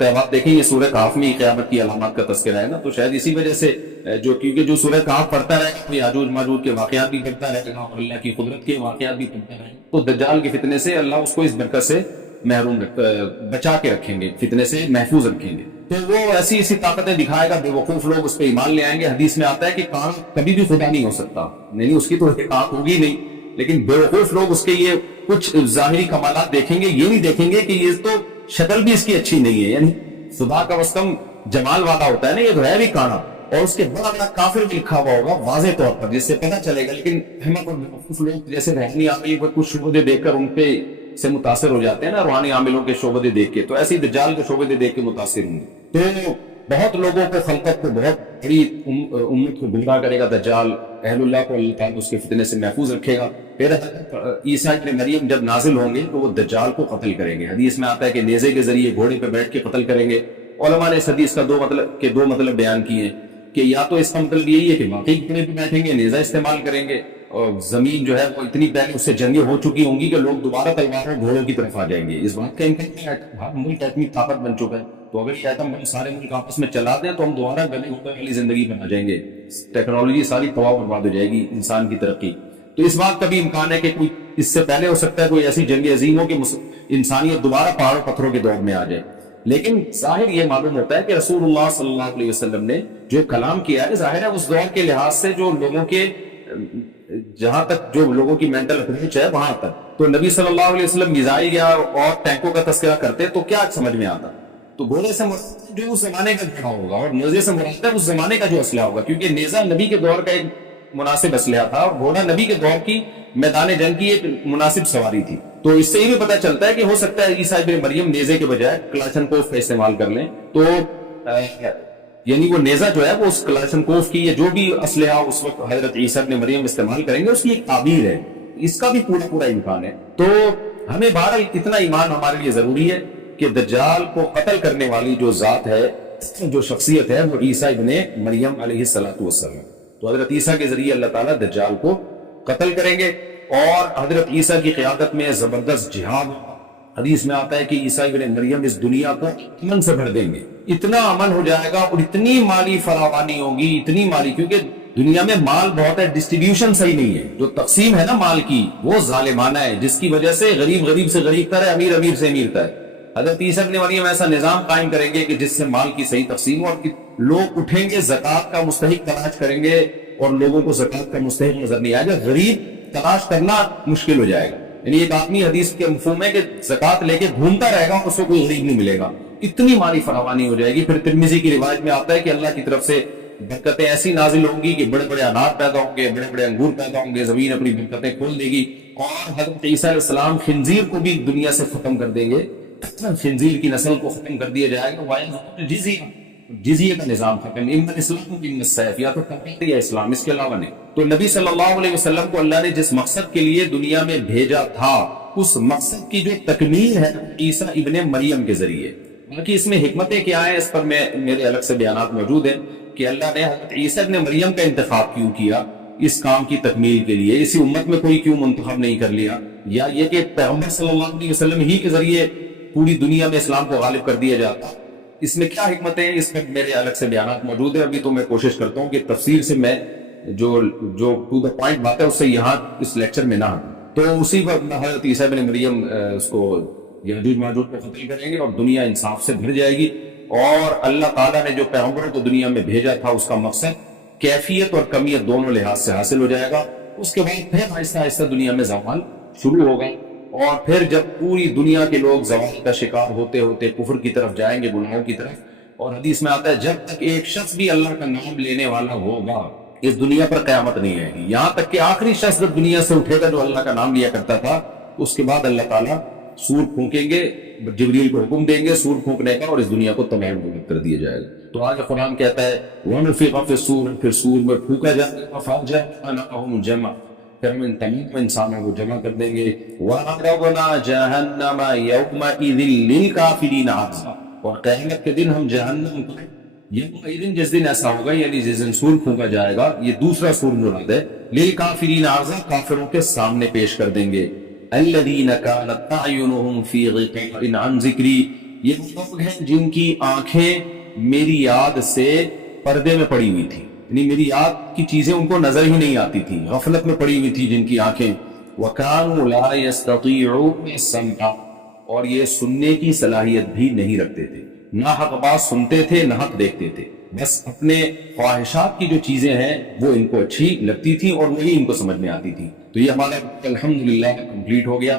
آپ دیکھیں یہ سورہ کہف میں قیامت کی علامات کا تذکرہ ہے نا، تو شاید اسی وجہ سے کیونکہ جو سورہ کہف پڑھتا رہے گا یاجوج ماجوج کے واقعات بھی پڑھتا رہے گا اور اللہ کی قدرت کے واقعات بھی پڑھتا رہے گا، تو دجال کے فتنے سے اللہ اس کو اس برکت سے محروم بچا کے رکھیں گے، فتنے سے محفوظ رکھیں گے۔ تو وہ ایسی طاقتیں دکھائے گا، بے وقوف لوگ اس پہ ایمان لے آئیں گے۔ حدیث میں آتا ہے کہ کان کبھی بھی خدا نہیں ہو سکتا، نہیں اس کی تو حقیقت ہوگی نہیں، لیکن بے وقوف لوگ اس کے یہ کچھ ظاہری کمالات دیکھیں گے، یہ نہیں دیکھیں گے کہ یہ تو شکل بھی اس کی اچھی نہیں ہے، یعنی خدا کا وسطم جمال والا ہوتا ہے نا، یہ تو ہے بھی کانا، اور اس کے بڑا بڑا کافر بھی لکھا ہوا ہوگا واضح طور پر جس سے پتہ چلے گا۔ لیکن احمد اور بیوقوف لوگ جیسے روحانی عامل پر کچھ شعبے دیکھ کر ان پہ سے متاثر ہو جاتے ہیں نا، روحانی عاملوں کے شعبے دیکھ کے، تو ایسے ہی دجال کے شعبے دیکھ کے متاثر ہوں گے۔ تو بہت لوگوں کو، خلقت کو، بہت بڑی امت کو گمراہ کرے گا دجال، اہل اللہ کو اللہ تعالیٰ اس کے فتنے سے محفوظ رکھے گا۔ پھر عیسیٰ ابن مریم جب نازل ہوں گے تو وہ دجال کو قتل کریں گے۔ حدیث میں آتا ہے کہ نیزے کے ذریعے گھوڑے پہ بیٹھ کے قتل کریں گے۔ علماء نے اس حدیث کا دو مطلب بیان کیے ہیں کہ یا تو اس کا مطلب یہی ہے کہ واقعی گھوڑے پہ بیٹھیں گے، نیزہ استعمال کریں گے، اور زمین جو ہے وہ اتنی پہلے اس سے جنگیں ہو چکی ہوں گی کہ لوگ دوبارہ تلواروں گھوڑوں کی طرف آ جائیں گے۔ اس بات کا امکان ہے، ہر ملک ایٹمی طاقت بن چکا ہے، تو اگر یہ ایٹم بم سارے ملک آپس میں چلا دیں تو ہم دوبارہ گلے گھوٹے والی زندگی بنا جائیں گے، ٹیکنالوجی ساری تباہ و برباد ہو جائے گی، انسان کی ترقی۔ تو اس بات کا بھی امکان ہے کہ کوئی اس سے پہلے ہو سکتا ہے کوئی ایسی جنگ عظیم ہو کہ انسانیت دوبارہ پہاڑوں پتھروں کے دور میں آ جائے۔ لیکن ظاہر یہ معلوم ہوتا ہے کہ رسول اللہ صلی اللہ علیہ وسلم نے جو کلام کیا ہے، ظاہر ہے اس دور کے لحاظ سے جو لوگوں کے جہاں تک جو لوگوں کی مینٹل اپروچ ہے وہاں تک، تو نبی صلی اللہ علیہ وسلم میزائل یا اور ٹینکوں کا تذکرہ کرتے تو کیا سمجھ میں آتا؟ تو گھوڑے سے مراد جو اس زمانے کا گھوڑا ہوگا، اور نیزے سے مراد ہے اس زمانے کا جو اسلحہ ہوگا، کیونکہ نیزہ نبی کے دور کا ایک مناسب اسلحہ تھا اور گھوڑا نبی کے دور کی میدان جنگ کی ایک مناسب سواری تھی۔ تو اس سے یہ بھی پتہ چلتا ہے کہ ہو سکتا ہے عیسیٰ ابن مریم نیزے کے بجائے کلاشنکوف کا استعمال کر لیں، تو یعنی وہ نیزہ جو ہے وہ اس کلاشنکوف کی یا جو بھی اسلحہ اس وقت حضرت عیسیٰ ابن مریم استعمال کریں گے اس کی ایک تعبیر ہے، اس کا بھی پورا امکان ہے۔ تو ہمیں بہرحال اتنا ایمان ہمارے لیے ضروری ہے کہ دجال کو قتل کرنے والی جو ذات ہے، جو شخصیت ہے، وہ عیسیٰ ابن مریم علیہ السلام، تو حضرت عیسیٰ کے ذریعے اللہ تعالیٰ دجال کو قتل کریں گے، اور حضرت عیسیٰ کی قیادت میں زبردست جہاد۔ حدیث میں آتا ہے کہ عیسیٰ ابن مریم اس دنیا کو امن سے بھر دیں گے، اتنا امن ہو جائے گا اور اتنی مالی فراوانی ہوگی، اتنی مالی، کیونکہ دنیا میں مال بہت ہے، ڈسٹریبیوشن صحیح نہیں ہے، جو تقسیم ہے نا مال کی وہ ظالمانہ ہے، جس کی وجہ سے غریب سے غریب تر ہے، امیر سے امیر تر ہے۔ حضرت عیسیٰ ابن مریم ایسا نظام قائم کریں گے کہ جس سے مال کی صحیح تقسیم ہو، اور لوگ اٹھیں گے زکوٰۃ کا مستحق تلاش کریں گے اور لوگوں کو زکوٰۃ کا مستحق نظر نہیں آئے گا، غریب تلاش کرنا مشکل ہو جائے گا۔ یعنی ایک آدمی حدیث کے مفہوم ہے کہ زکوٰۃ لے کے گھومتا رہے گا اور اس کو کوئی غریب نہیں ملے گا، اتنی مالی فراوانی ہو جائے گی۔ پھر ترمذی کی روایت میں آتا ہے کہ اللہ کی طرف سے برکتیں ایسی نازل ہوں گی کہ بڑے بڑے انار پیدا ہوں گے، بڑے بڑے انگور پیدا ہوں گے، زمین اپنی برکتیں کھول دے گی، اور حضرت عیسیٰ علیہ السلام خنزیر کو بھی دنیا سے ختم کر دیں گے، خنزیر کی نسل کو ختم کر دیا جائے گا، جزیہ کا نظام ختم، اما الاسلام اما السیف، یا تو تقلید یا اسلام، اس کے علاوہ نہیں۔ تو نبی صلی اللہ علیہ وسلم کو اللہ نے جس مقصد کے لیے دنیا میں بھیجا تھا، اس مقصد کی جو تکمیل ہے عیسیٰ ابن مریم کے ذریعے۔ باقی اس میں حکمتیں کیا ہیں اس پر میرے الگ سے بیانات موجود ہیں کہ اللہ نے حضرت عیسیٰ ابن مریم کا انتخاب کیوں کیا اس کام کی تکمیل کے لیے، اسی امت میں کوئی کیوں منتخب نہیں کر لیا، یا یہ کہ پیغمبر صلی اللہ علیہ وسلم ہی کے ذریعے پوری دنیا میں اسلام کو غالب کر دیا جاتا، اس میں کیا حکمتیں ہیں، اس میں میرے الگ سے بیانات موجود ہیں۔ ابھی تو میں کوشش کرتا ہوں کہ تفسیر سے میں جو ٹو دا پوائنٹ بات ہے اس سے یہاں اس لیکچر میں نہ ہوں۔ تو اسی وقت حضرت عیسیٰ ابن مریم اس کو یاجوج ماجوج کو قتل کریں گے اور دنیا انصاف سے بھر جائے گی، اور اللہ تعالیٰ نے جو پیغمبروں کو دنیا میں بھیجا تھا اس کا مقصد کیفیت اور کمیت دونوں لحاظ سے حاصل ہو جائے گا۔ اس کے بعد پھر آہستہ آہستہ دنیا میں زوال شروع ہوگا، اور پھر جب پوری دنیا کے لوگ زوال کا شکار ہوتے ہوتے کفر کی طرف جائیں گے، گناہوں کی طرف، اور حدیث میں آتا ہے جب تک ایک شخص بھی اللہ کا نام لینے والا ہوگا اس دنیا پر قیامت نہیں آئے گی، یہاں تک کہ آخری شخص جب دنیا سے اٹھے گا جو اللہ کا نام لیا کرتا تھا، اس کے بعد اللہ تعالیٰ سور پھونکیں گے، جبریل کو حکم دیں گے سور پھونکنے کا، اور اس دنیا کو تباہ کر دیا جائے گا۔ تو آج قرآن کہتا ہے وَنُفِخَ فِي الصُّورِ، پھر سور میں پھونکا جائے گا، فَجَعَلْنَاهُمْ جَمَعًا، پھر ہم ان تمام انسانوں کو جمع کر دیں گے، وَعَرَضْنَا جَهَنَّمَ يَوْمَئِذٍ لِلْكَافِرِينَ عَرْضًا، اور قیامت کے دن ہم جہنم کو یومئذ، جس دن ایسا ہوگا یعنی جس دن سور پھونکا جائے گا، یہ دوسرا سور مراد ہے، لِلْكَافِرِينَ عَرْضًا، کافروں کے سامنے پیش کر دیں گے، الَّذِينَ كَانَتْ أَعْيُنُهُمْ فِي غِطَاءٍ عَنْ ذِكْرِي، یہ وہ لوگ ہیں جن کی آنکھیں میری یاد سے پردے میں پڑی ہوئی تھی، یعنی میری یاد کی چیزیں ان کو نظر ہی نہیں آتی تھی، غفلت میں پڑی ہوئی تھی جن کی آنکھیں. وَكَانُوا لَا يَسْتَطِيعُونَ السَّمْعَ، اور یہ سننے کی صلاحیت بھی نہیں رکھتے تھے، نہ حق بات سنتے تھے نہ حق دیکھتے تھے، بس اپنے خواہشات کی جو چیزیں ہیں وہ ان کو اچھی لگتی تھی اور وہی ان کو سمجھ میں آتی تھی. تو یہ ہمارا الحمدللہ کمپلیٹ ہو گیا.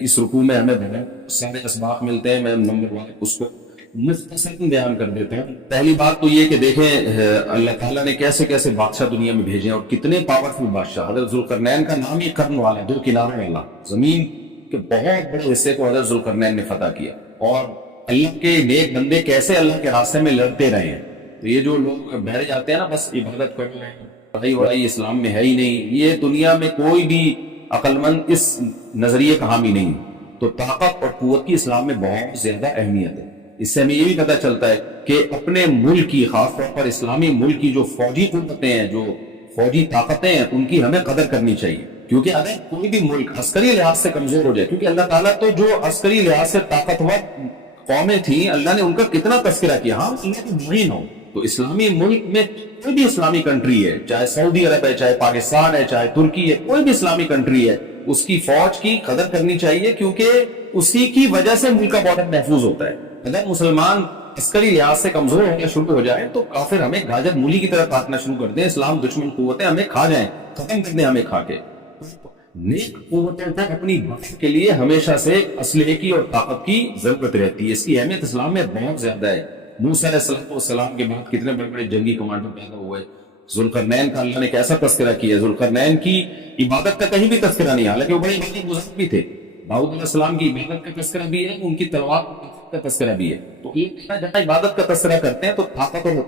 اس رکوع میں ہمیں بہت سارے اسباق ملتے ہیں، میں نمبر 1 اس کو مختصر بیان کر دیتا ہوں. پہلی بات تو یہ کہ دیکھیں اللہ تعالیٰ نے کیسے کیسے بادشاہ دنیا میں بھیجے اور کتنے پاورفل بادشاہ. حضرت ذوالقرنین کا نام ہی قرن والا، 2 کناروں والا، زمین کے بہت بڑے حصے کو حضرت ذوالقرنین نے فتح کیا. اور اللہ کے نیک بندے کیسے اللہ کے راستے میں لڑتے رہے ہیں. تو یہ جو لوگ بہرے جاتے ہیں نا بس عبادت کر رہے ہیں، پڑھائی وڑائی اسلام میں ہے ہی نہیں، یہ دنیا میں کوئی بھی عقل مند اس نظریے کا حامی نہیں. تو طاقت اور قوت کی اسلام میں بہت زیادہ اہمیت ہے. اس سے ہمیں یہ بھی پتہ چلتا ہے کہ اپنے ملک کی، خاص طور پر اسلامی ملک کی جو فوجی قوتیں ہیں، جو فوجی طاقتیں ہیں، ان کی ہمیں قدر کرنی چاہیے. کیونکہ اگر کوئی بھی ملک عسکری لحاظ سے کمزور ہو جائے، کیونکہ اللہ تعالیٰ تو جو عسکری لحاظ سے طاقتور قومیں تھیں اللہ نے ان کا کتنا تذکرہ کیا. ہاں اللہ کی معین ہو تو اسلامی ملک میں کوئی بھی اسلامی کنٹری ہے، چاہے سعودی عرب ہے، چاہے پاکستان ہے، چاہے ترکی ہے، کوئی بھی اسلامی کنٹری ہے، اس کی فوج کی قدر کرنی چاہیے، کیونکہ اسی کی وجہ سے ملک کا بارڈر محفوظ ہوتا ہے. اگر مسلمان عسکری لحاظ سے کمزور ہونا شروع ہو جائے تو کافر ہمیں گاجر مولی کی طرح کاٹنا شروع کر دیں، اسلام دشمن قوتیں ہمیں کھا جائیں، ختم کر دیں ہمیں کھا کے. نیک قوتوں کو اپنی بخش کے لیے ہمیشہ سے اسلحے کی اور طاقت کی ضرورت رہتی ہے. اس کی اہمیت اسلام میں بہت زیادہ ہے. موسیٰ علیہ السلام کے بعد کتنے بڑے بڑے جنگی کمانڈر پیدا ہوئے. ذوالقرنین کا اللہ نے کیسا تذکرہ کیا. ذوالقرنین کی عبادت کا کہیں بھی تذکرہ نہیں، حالانکہ وہ بڑے عبادت گزار بھی تھے. داؤد علیہ السلام کی عبادت کا تذکرہ بھی ہے، ان کی تلوار کا تذکرہ بھی ہے. تو جہاں عبادت کا تذکرہ کرتے ہیں تو طاقت اور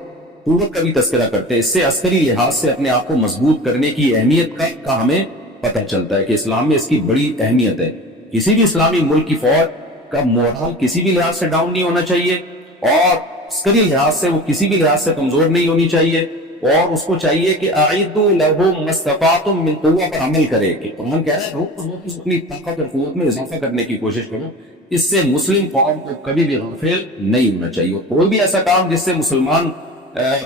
قوت کا بھی تذکرہ کرتے ہیں. اس سے عسکری لحاظ سے اپنے آپ کو مضبوط کرنے کی اہمیت کا ہمیں پتہ چلتا ہے کہ اسلام میں اس کی بڑی اہمیت ہے. کسی بھی اسلامی ملک کی فوج کا مورال کسی بھی لحاظ سے ڈاؤن نہیں ہونا چاہیے، اور عسکری لحاظ سے وہ کسی بھی لحاظ سے کمزور نہیں ہونی چاہیے، اور اس کو چاہیے کہ اعدوا لهم ما استطعتم من قوة پر عمل کرے. کہ قرآن کہہ رہا ہے روز اپنی طاقت اور قوت میں اضافہ کرنے کی کوشش کرو. اس سے مسلم قوم کو کبھی بھی غافل نہیں ہونا چاہیے. کوئی بھی ایسا کام جس سے مسلمان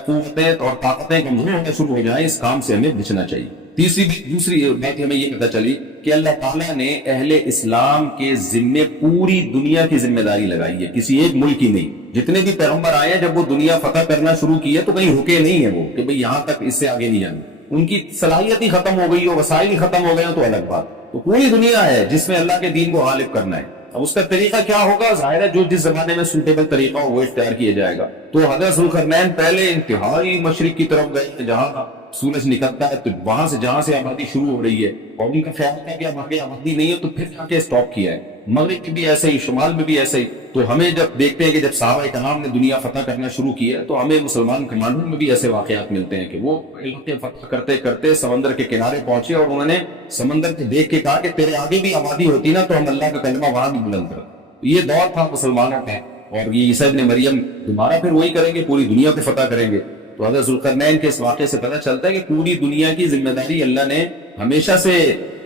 قوتیں اور طاقتیں کمزور ہونا شروع ہو جائیں، اس کام سے ہمیں بچنا چاہیے. دوسری بات ہمیں یہ پتہ چلی کہ اللہ تعالیٰ نے اہل اسلام کے ذمے پوری دنیا کی ذمہ داری لگائی ہے، کسی ایک ملک کی نہیں. جتنے بھی پیغمبر آئے ہیں جب وہ دنیا فتح کرنا شروع کی ہے تو کہیں رکے نہیں ہیں وہ کہ بھئی یہاں تک، اس سے آگے نہیں جانا. ان کی صلاحیت ہی ختم ہو گئی ہو، وسائل ہی ختم ہو گئے ہو تو الگ بات. تو پوری دنیا ہے جس میں اللہ کے دین کو غالب کرنا ہے. اب اس کا طریقہ کیا ہوگا؟ ظاہر ہے جو جس زمانے میں سوٹیبل طریقہ ہو وہ اختیار کیا جائے گا. تو حضرت ذوالقرنین پہلے انتہائی مشرق کی طرف گئے، جہاں سورج نکلتا ہے تو وہاں سے جہاں سے آبادی شروع ہو رہی ہے، اور ان کا خیال تھا کہ اب آگے آبادی نہیں ہے تو پھر جا کے سٹاپ کیا ہے. مغرب میں بھی ایسے ہی، شمال میں بھی ایسے ہی. تو ہمیں جب دیکھتے ہیں کہ جب صحابہ کرام نے دنیا فتح کرنا شروع کی ہے تو ہمیں مسلمان کمانڈروں میں بھی ایسے واقعات ملتے ہیں کہ وہ علاقے فتح کرتے کرتے سمندر کے کنارے پہنچے اور انہوں نے سمندر کو دیکھ کے کہا کہ تیرے آگے بھی آبادی ہوتی نا تو ہم اللہ کا کلمہ وہاں بھی بلند کرتے. یہ دور تھا مسلمانوں کا، اور یہ عیسیٰ ابن مریم دوبارہ پھر وہی کریں گے، پوری دنیا کو فتح کریں گے. تو حضرت ذوالقرنین کے اس واقعے سے پتہ چلتا ہے کہ پوری دنیا کی ذمہ داری اللہ نے ہمیشہ سے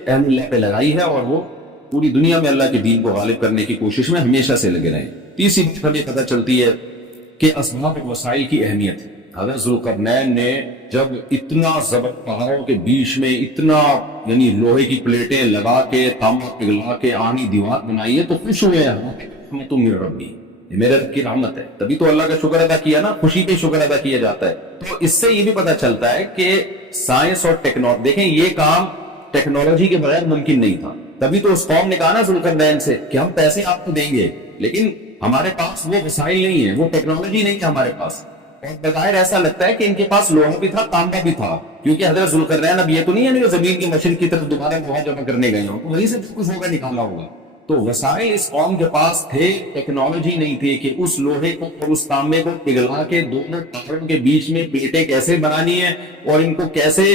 اہل اللہ پہ لگائی ہے، اور وہ پوری دنیا میں اللہ کے دین کو غالب کرنے کی کوشش میں ہمیشہ سے لگے رہے. تیسری بات ہمیں پتہ چلتی ہے کہ اسباب اور وسائل کی اہمیت. حضرت ذوالقرنین نے جب اتنا زبردست پہاڑوں کے بیچ میں اتنا یعنی لوہے کی پلیٹیں لگا کے تانبا پگھلا کے آہنی دیوار بنائی ہے تو خوش ہوئے ہیں تو میرے رب بھی، میرے رب کی رحمت ہے. تبھی تو اللہ کا شکر ادا کیا نا، خوشی پہ شکر ادا کیا جاتا ہے. تو اس سے یہ بھی پتہ چلتا ہے کہ سائنس اور ٹیکنالوجی، دیکھیں یہ کام ٹیکنالوجی کے بغیر ممکن نہیں تھا. تبھی تو اس قوم نے کہا نا ذوالقرنین سے کہ ہم پیسے آپ کو دیں گے، لیکن ہمارے پاس وہ وسائل نہیں ہیں، وہ ٹیکنالوجی نہیں ہے ہمارے پاس. اور بظاہر ایسا لگتا ہے کہ ان کے پاس لوہا بھی تھا، تانبا بھی تھا، کیونکہ حضرت ذوالقرنین اب یہ تو نہیں ہے کہ زمین کی مشرق کی طرف دوبارہ لوہا جمع کرنے گئے ہوں، وہیں سے کچھ ہوگا نکالا ہوگا. تو وسائل اس قوم کے پاس تھے، ٹیکنالوجی نہیں تھی کہ اس لوہے کو اور اس تانبے کو پگھلا کے دونوں پہاڑوں کے بیچ میں پلیٹیں کیسے بنانی ہے اور ان کو کیسے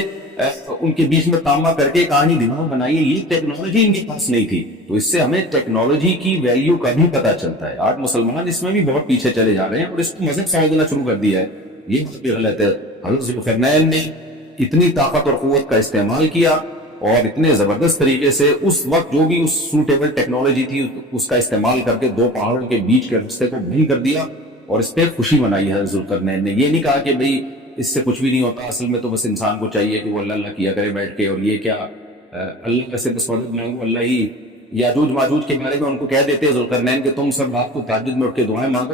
ان کے بیچ میں تانبا کر کے کہانی دماغ بنائیے. یہ ٹیکنالوجی ان کے پاس نہیں تھی. تو اس سے ہمیں ٹیکنالوجی کی ویلیو کا بھی پتہ چلتا ہے. آج مسلمان اس میں بھی بہت پیچھے چلے جا رہے ہیں اور اس کو مذہب سمجھنا شروع کر دیا ہے. یہ بھی غلط ہے. حضرت ذوالقرنین نے اتنی طاقت اور قوت کا استعمال کیا اور اتنے زبردست طریقے سے اس وقت جو بھی اس سوٹیبل ٹیکنالوجی تھی اس کا استعمال کر کے دو پہاڑوں کے بیچ کے رستے کو بند کر دیا اور اس پہ خوشی منائی ہے ذوالقرنین نے. یہ نہیں کہا کہ بھئی اس سے کچھ بھی نہیں ہوتا, اصل میں تو بس انسان کو چاہیے کہ وہ اللہ اللہ کیا کرے بیٹھ کے, اور یہ کیا اللہ کا سے بس مدد مانگو, اللہ ہی یاجوج ماجوج کے بارے میں ان کو کہہ دیتے ذوالقرنین کہ تم سب رات کو تہجد میں اٹھ کے دعائیں مانگو,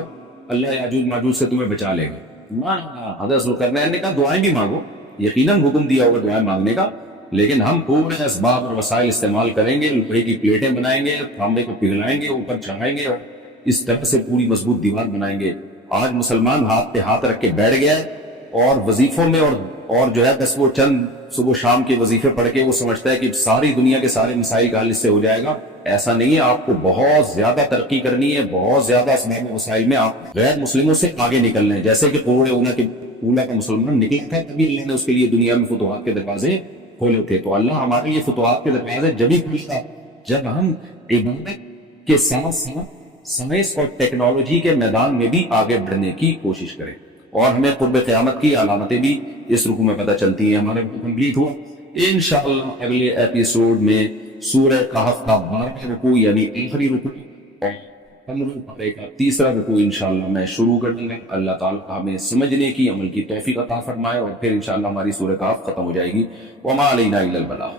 اللہ یاجوج ماجوج سے تمہیں بچا لے گا. حضرت ذوالقرنین نے کہا دعائیں بھی مانگو, یقیناً حکم دیا ہوگا دعائیں مانگنے کا, لیکن ہم پورے اسباب اور وسائل استعمال کریں گے, لوہے کی پلیٹیں بنائیں گے, تانبے کو پگھلائیں گے, اوپر چڑھائیں گے اور اس طرح سے پوری مضبوط دیوار بنائیں گے. آج مسلمان ہاتھ پہ ہاتھ رکھ کے بیٹھ گیا ہے اور وظیفوں میں اور جو ہے بس وہ چند صبح شام کے وظیفے پڑھ کے وہ سمجھتا ہے کہ ساری دنیا کے سارے مسائل کا حل اس سے ہو جائے گا. ایسا نہیں ہے, آپ کو بہت زیادہ ترقی کرنی ہے, بہت زیادہ اسباب و وسائل میں آپ غیر مسلموں سے آگے نکلنے ہیں. جیسے کہ قرون اولا کا مسلمان نکلا تھا تبھی اللہ نے اس کے لیے دنیا میں فتوحات کے دروازے کھولے تھے. تو اللہ ہمارے لیے فتوحات کے دروازے جبھی کھولتا جب ہم عبادت کے ساتھ ساتھ سائنس اور ٹیکنالوجی کے میدان میں بھی آگے بڑھنے کی کوشش کریں. اور ہمیں قرب قیامت کی علامتیں بھی اس رکوع میں پتہ چلتی ہیں. ہمارا کمپلیٹ ہوا. انشاءاللہ اگلے ایپیسوڈ میں سورہ کہف کا 12واں رکوع یعنی آخری رکوع اور 15 پارے کا تیسرا رکوع انشاءاللہ میں شروع کر دوں گا. اللہ تعالیٰ ہمیں سمجھنے کی عمل کی توفیق عطا فرمائے, اور پھر انشاءاللہ ہماری سورہ کہف ختم ہو جائے گی. وما علینا الا البلاغ.